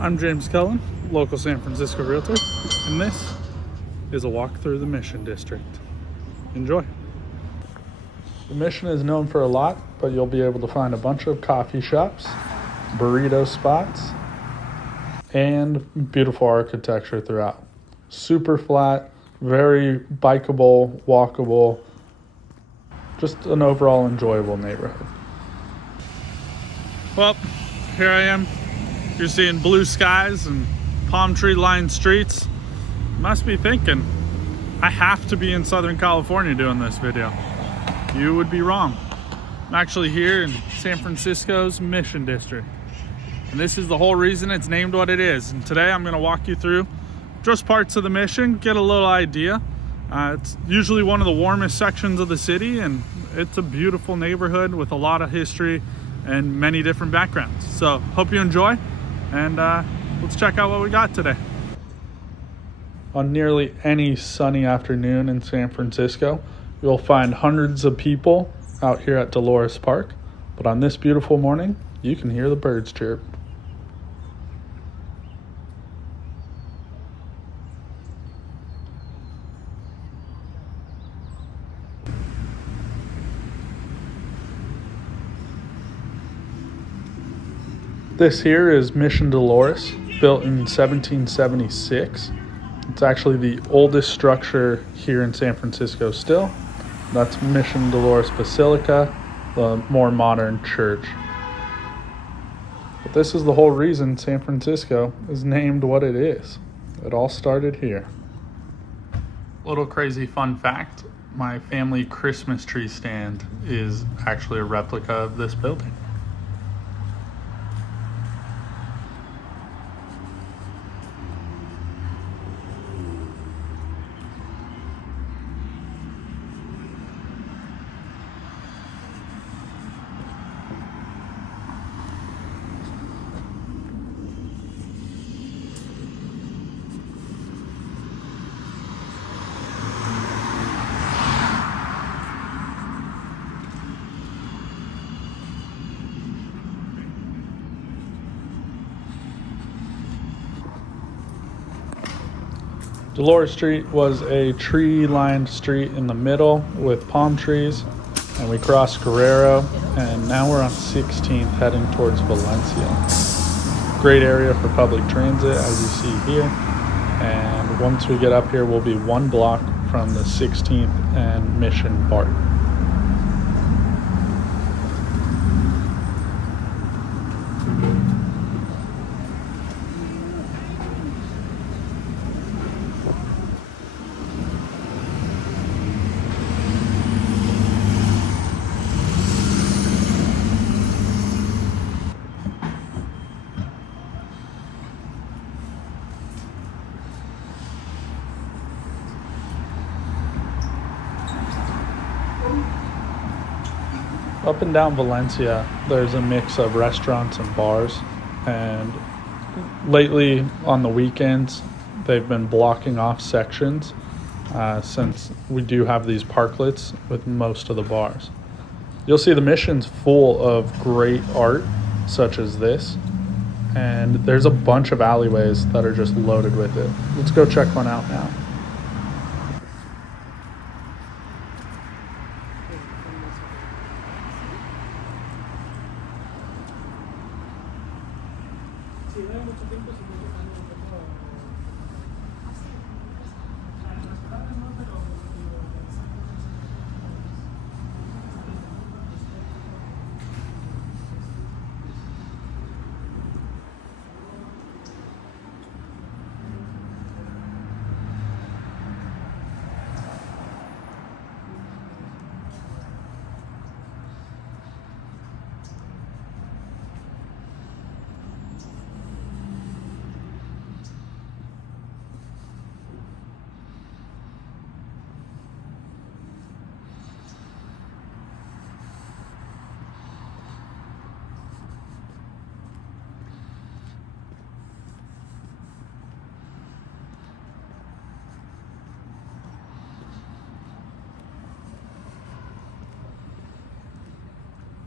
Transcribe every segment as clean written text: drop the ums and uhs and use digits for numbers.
I'm James Cullen, local San Francisco realtor, and this is a walk through the Mission District. Enjoy. The Mission is known for a lot, but you'll be able to find a bunch of coffee shops, burrito spots, and beautiful architecture throughout. Super flat, very bikeable, walkable, just an overall enjoyable neighborhood. Well, here I am. You're seeing blue skies and palm tree lined streets. You must be thinking, I have to be in Southern California doing this video. You would be wrong. I'm actually here in San Francisco's Mission District. And this is the whole reason it's named what it is. And today I'm gonna walk you through just parts of the Mission, get a little idea. It's usually one of the warmest sections of the city, and it's a beautiful neighborhood with a lot of history and many different backgrounds. So hope you enjoy, and let's check out what we got today. On nearly any sunny afternoon in San Francisco, you'll find hundreds of people out here at Dolores Park, but on this beautiful morning, you can hear the birds chirp. This here is Mission Dolores, built in 1776. It's actually the oldest structure here in San Francisco still. That's Mission Dolores Basilica, the more modern church. But this is the whole reason San Francisco is named what it is. It all started here. Little crazy fun fact, my family Christmas tree stand is actually a replica of this building. Dolores Street was a tree-lined street in the middle with palm trees, and we crossed Guerrero, and now we're on 16th heading towards Valencia. Great area for public transit, as you see here, and once we get up here, we'll be one block from the 16th and Mission BART. Up and down Valencia, there's a mix of restaurants and bars, and lately on the weekends, they've been blocking off sections since we do have these parklets with most of the bars. You'll see the Mission's full of great art, such as this, and there's a bunch of alleyways that are just loaded with it. Let's go check one out now.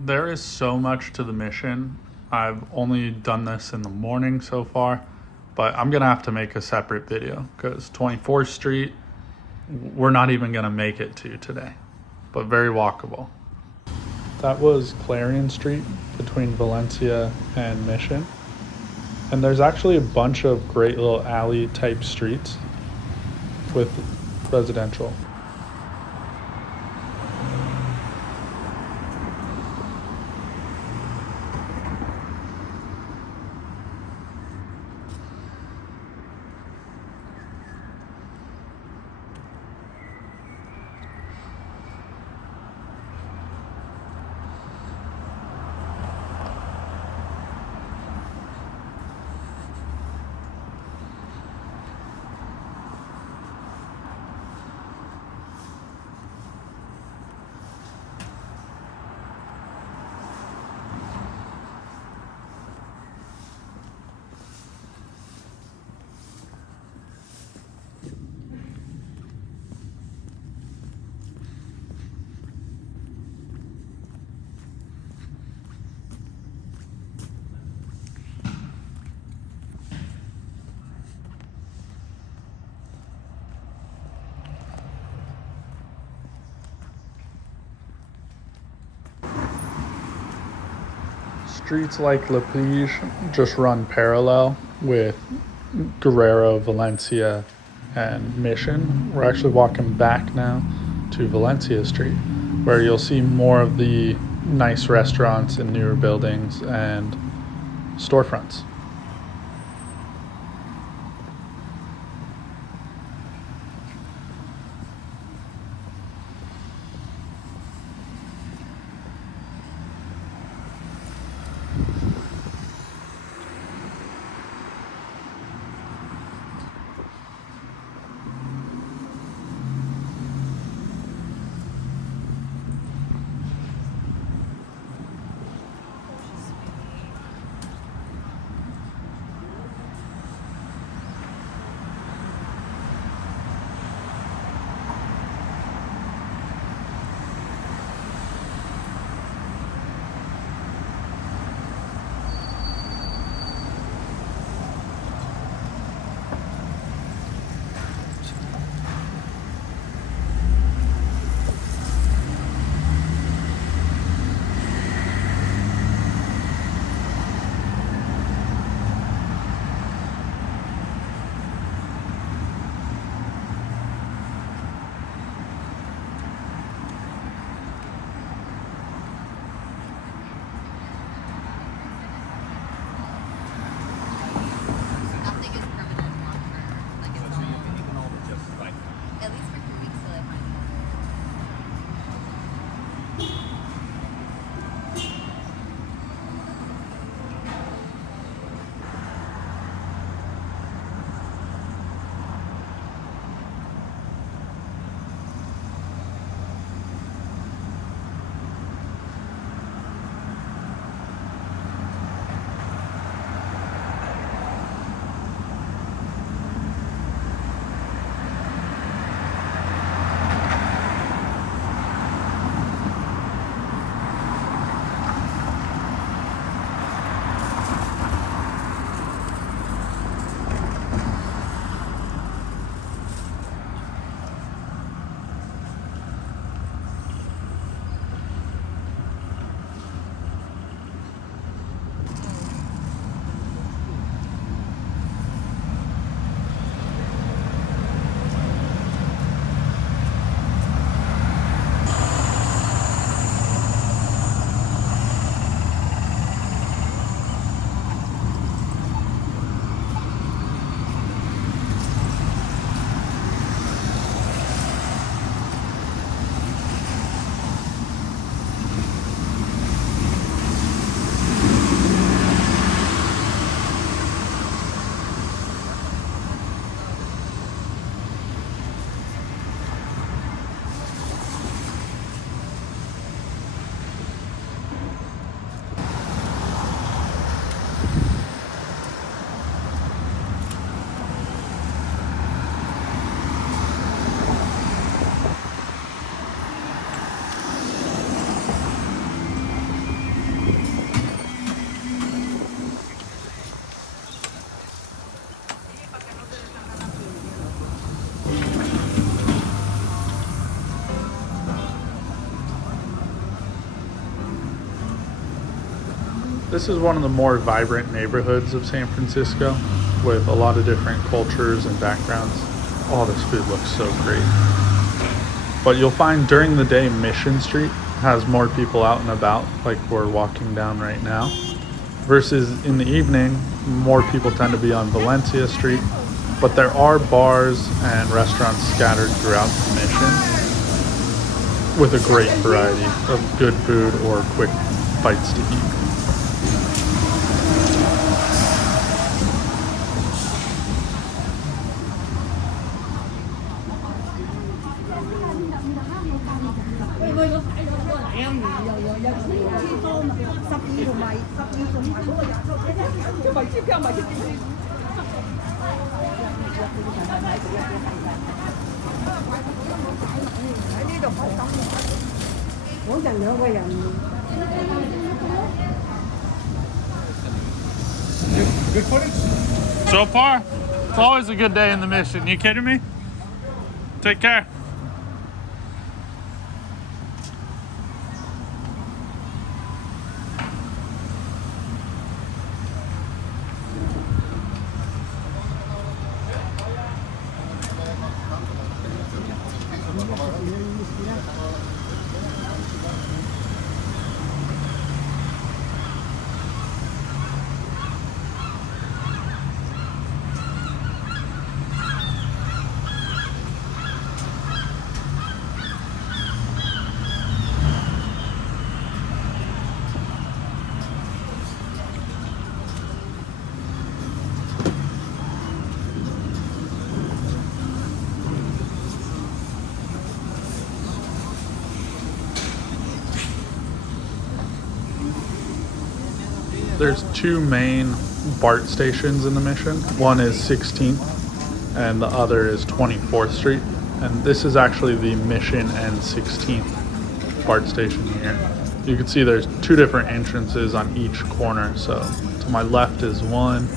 There is so much to the Mission I've only done this in the morning so far, but I'm gonna have to make a separate video because 24th Street, we're not even gonna make it to today, but very walkable. That was Clarion Street between Valencia and Mission. And there's actually a bunch of great little alley type streets with residential. Streets like La Pige just run parallel with Guerrero, Valencia, and Mission. We're actually walking back now to Valencia Street, where you'll see more of the nice restaurants and newer buildings and storefronts. This is one of the more vibrant neighborhoods of San Francisco with a lot of different cultures and backgrounds. All this food looks so great. But you'll find during the day Mission Street has more people out and about, like we're walking down right now, versus in the evening, more people tend to be on Valencia Street. But there are bars and restaurants scattered throughout the Mission with a great variety of good food or quick bites to eat. Good footage? So far, it's always a good day in the Mission. You kidding me? Take care. There's two main BART stations in the Mission. One is 16th and the other is 24th Street. And this is actually the Mission and 16th BART station here. You can see there's two different entrances on each corner. So to my left is one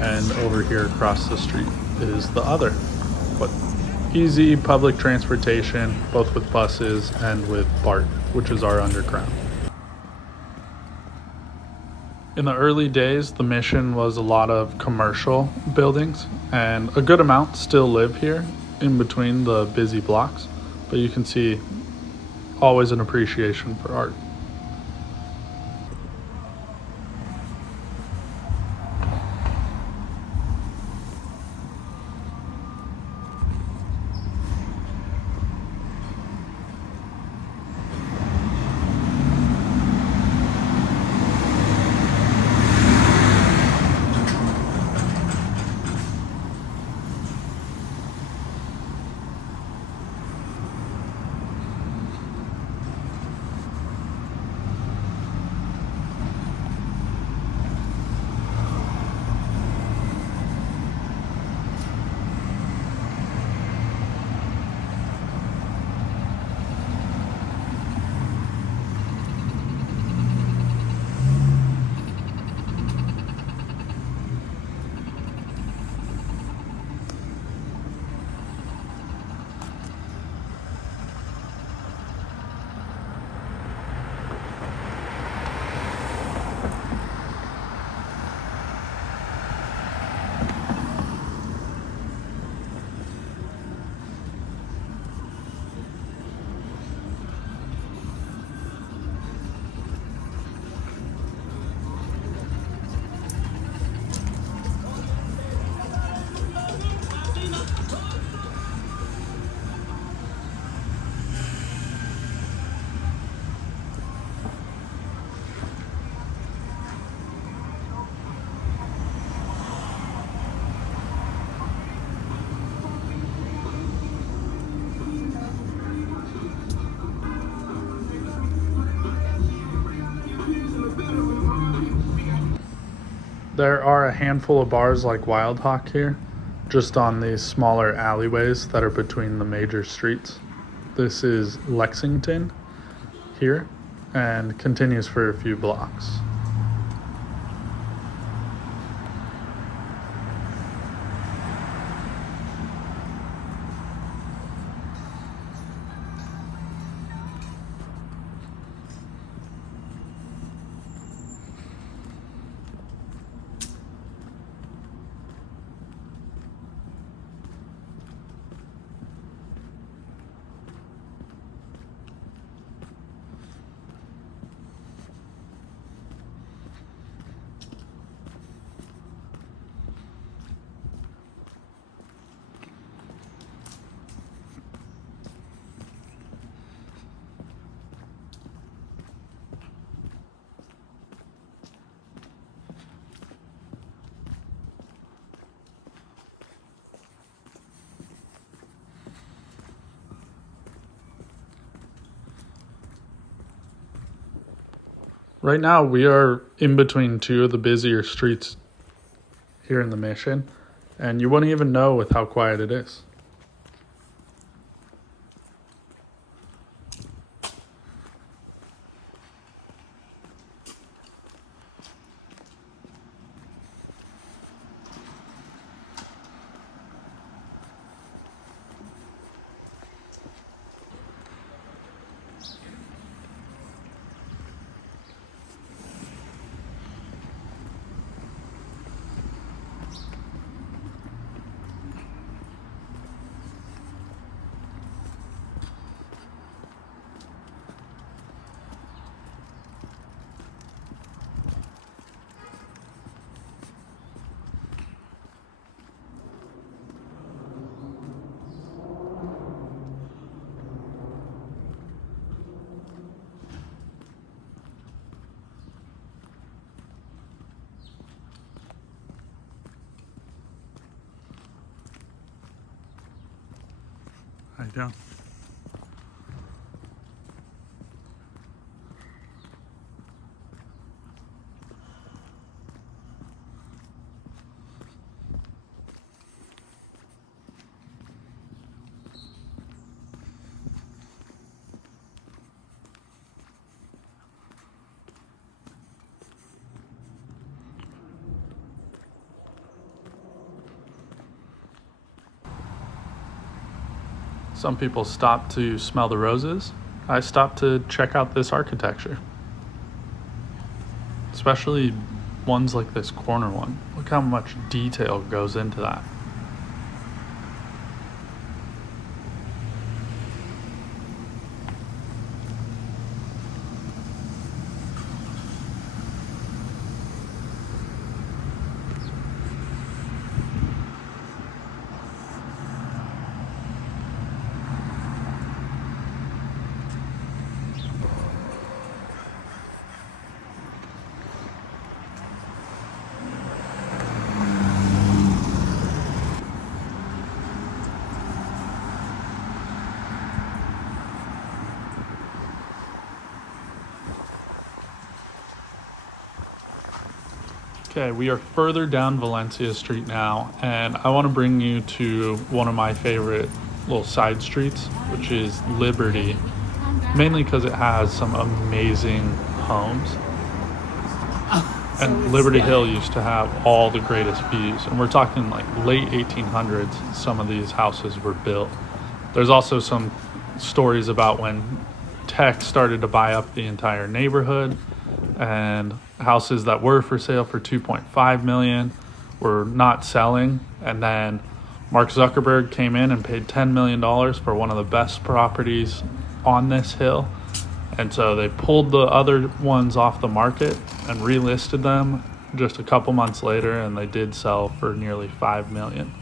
and over here across the street is the other. But easy public transportation, both with buses and with BART, which is our underground. In the early days, the Mission was a lot of commercial buildings, and a good amount still live here in between the busy blocks, but you can see always an appreciation for art. There are a handful of bars like Wild Hawk here, just on these smaller alleyways that are between the major streets. This is Lexington here and continues for a few blocks. Right now, we are in between two of the busier streets here in the Mission, and you wouldn't even know with how quiet it is. I don't. Some people stop to smell the roses. I stopped to check out this architecture. Especially ones like this corner one. Look how much detail goes into that. Okay, we are further down Valencia Street now, and I want to bring you to one of my favorite little side streets, which is Liberty, mainly because it has some amazing homes. And Liberty Hill used to have all the greatest views, and we're talking like late 1800s, some of these houses were built. There's also some stories about when tech started to buy up the entire neighborhood, and houses that were for sale for 2.5 million were not selling, and then Mark Zuckerberg came in and paid $10 million for one of the best properties on this hill, and so they pulled the other ones off the market and relisted them just a couple months later, and they did sell for nearly 5 million.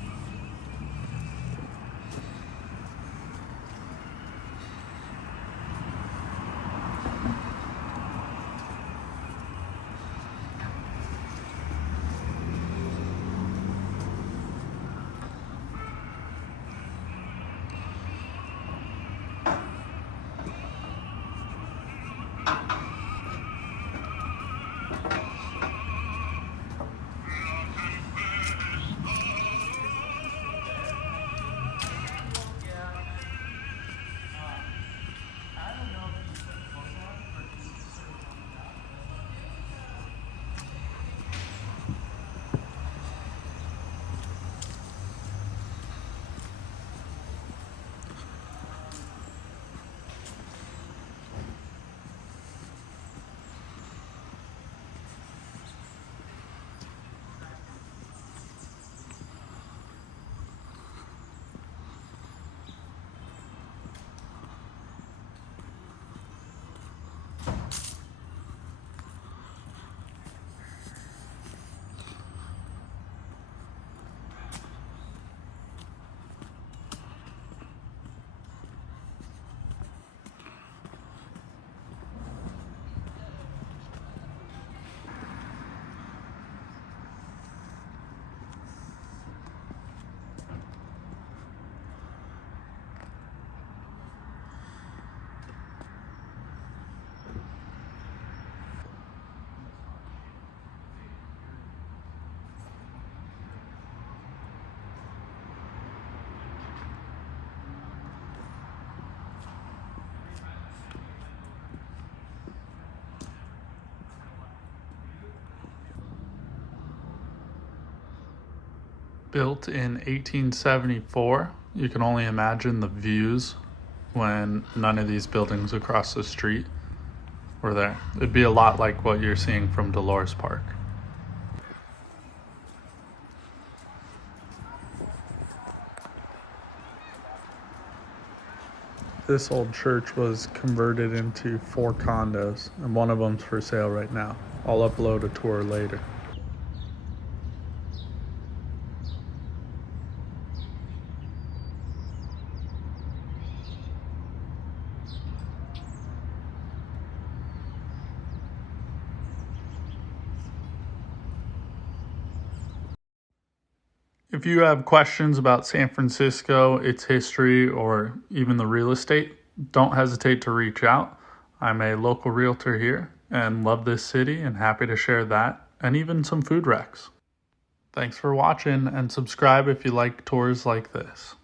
Built in 1874, you can only imagine the views when none of these buildings across the street were there. It'd be a lot like what you're seeing from Dolores Park. This old church was converted into 4 condos, and one of them's for sale right now. I'll upload a tour later. If you have questions about San Francisco, its history, or even the real estate, don't hesitate to reach out. I'm a local realtor here and love this city and happy to share that and even some food wrecks. Thanks for watching and subscribe if you like tours like this.